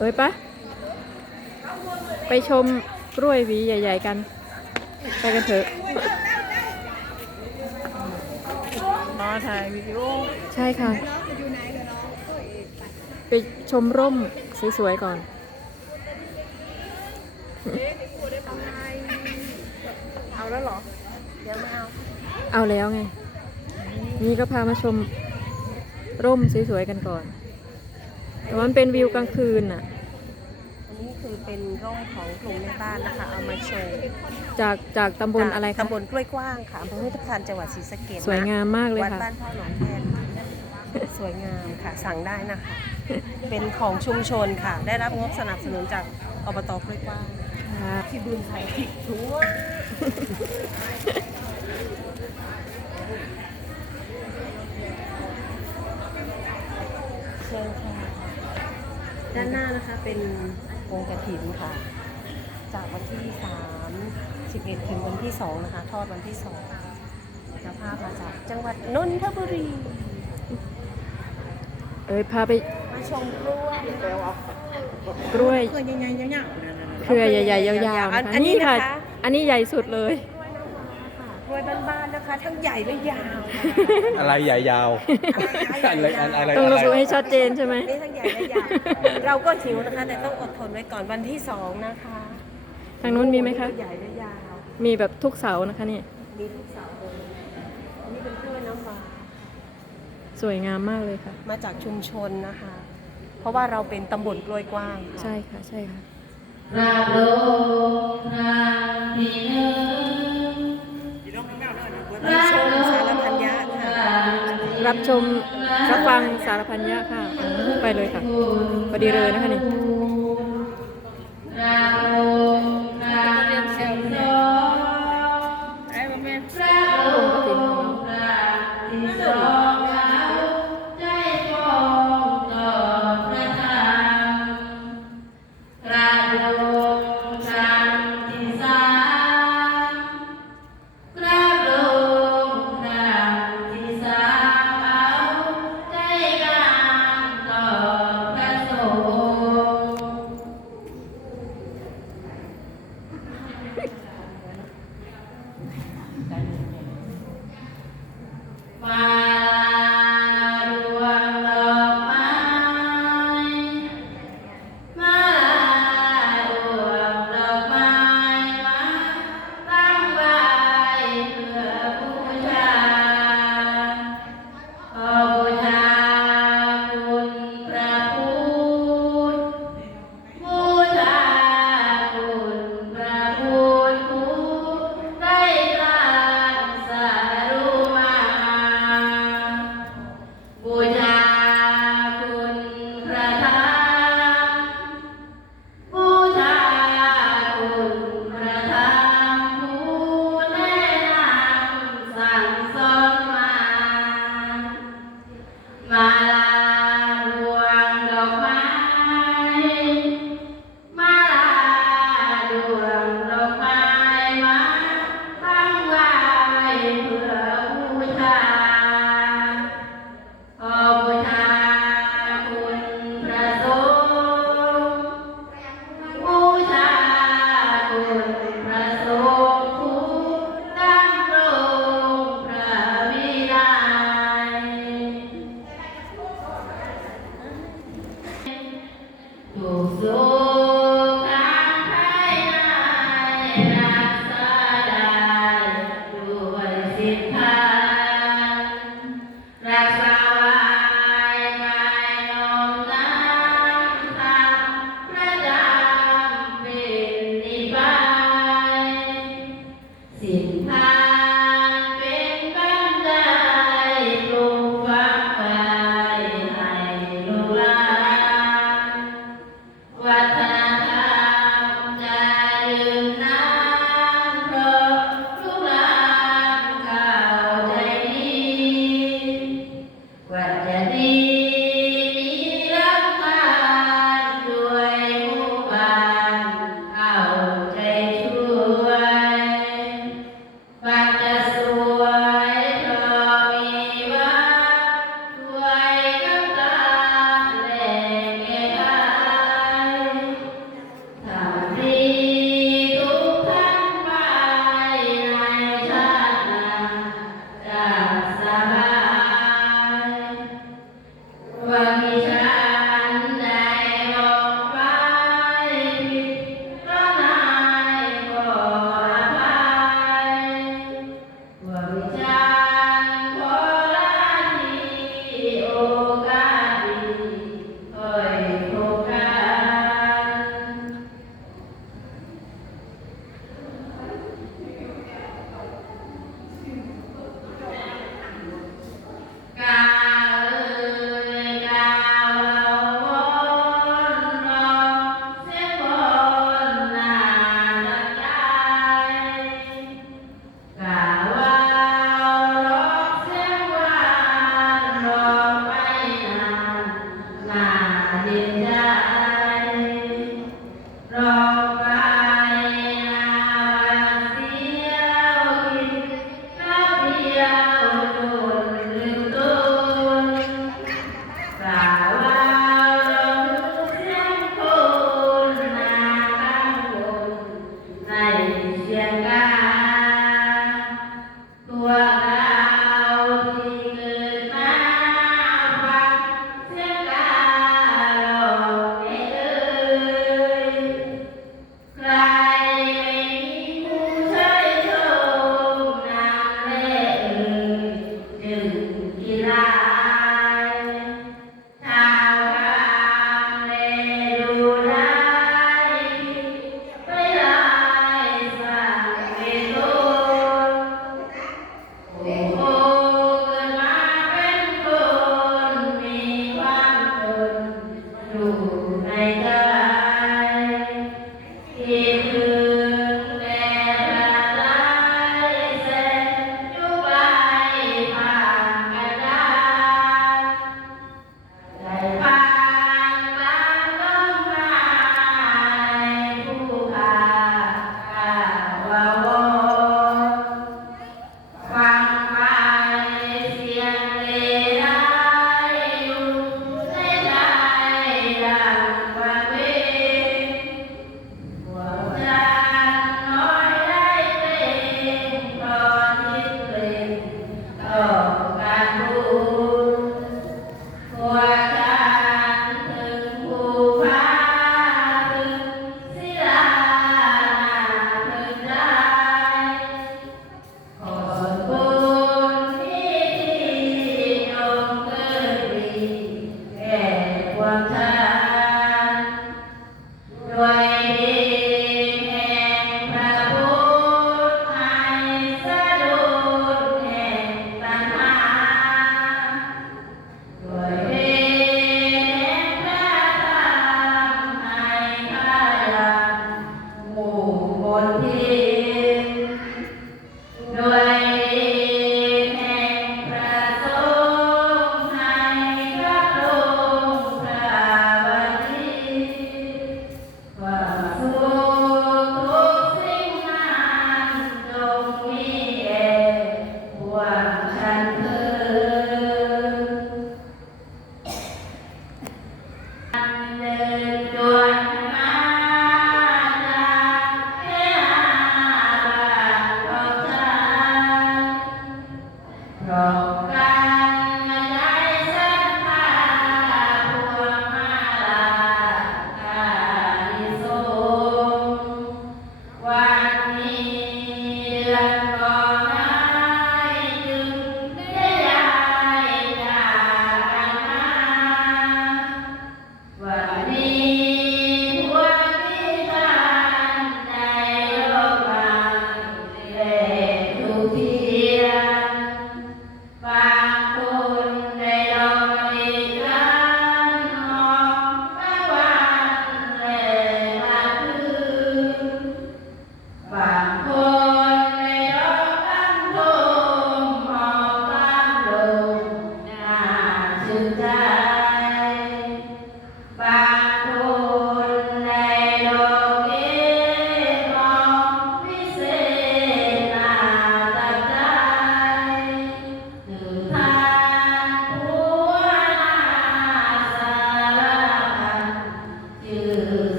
เอ้ยปะไปชมกล้วยหวีใหญ่ ๆ กัน ไปกันเถอะรอถ่ายวิดีโอใช่ค่ะ ไปชมร่มสวย ๆ ก่อน เอาแล้วเหรอ เดี๋ยวไม่เอา เอาแล้วไง นี่ก็พามาชมร่มสวย ๆ กันก่อน แต่ว่ามันเป็นวิวกลางคืนน่ะ อันนี้คือเป็นร่มของกลุ่มแม่บ้านนะคะ เอามาโชว์จากจากตำบลอะไรคะตำบลกล้วยกว้างค่ะอำเภอพุทธคานจังหวัดศรีสะเกษสวยงามมากเลยวัดค่ะ บ้านพ่อหนองแคนสวยงามค่ะ สั่งได้นะคะ เป็นของชุมชนค่ะ ได้รับงบสนับสนุนจากอบตกล้วยกว้างค่ะที่บุญไทยทิกทั่วเชิญค่ะ ด้านหน้านะคะเป็นองค์กระถินค่ะ จากวันที่3 11ถึงวันที่2นะคะ ทอดวันที่2เจ้าภาพมาจากจังหวัดนนทบุรี เอ้ยพาไปมาชมกล้วยกล้วยเครือใหญ่ๆยาวเครือใหญ่ๆยาวๆอันนะคะอันนี้นี่ค่ะนะคะอันนี้ใหญ่สุดเลย กล้วยบ้านๆนะคะ ทั้งใหญ่และยาวอะไรใหญ่ยาว อะไรอะไร ต้องอะไรระบุให้ชัดเจนใช่ไหมนี่ทั้งใหญ่และยาวเราก็หิวนะคะ แต่ต้องอดทนไว้ก่อนวันที่2นะคะทางนู้นมีไหมคะ ใหญ่และยาว มีแบบทุกเสาร์นะคะนี่มีทุกเสาเลยอันนี้เป็นกล้วยน้ำว้าสวยงามมากเลยค่ะ มาจากชุมชนนะคะ เพราะว่าเราเป็นตำบลกล้วยกว้างค่ะใช่ค่ะใช่ค่ะราโลนาทีหนึ่ง รับชมสารพันยะค่ะ รับชมรับฟังสารพันยะค่ะ ไปเลยค่ะพอดีเลยนะคะนี่ ม Maria.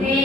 พ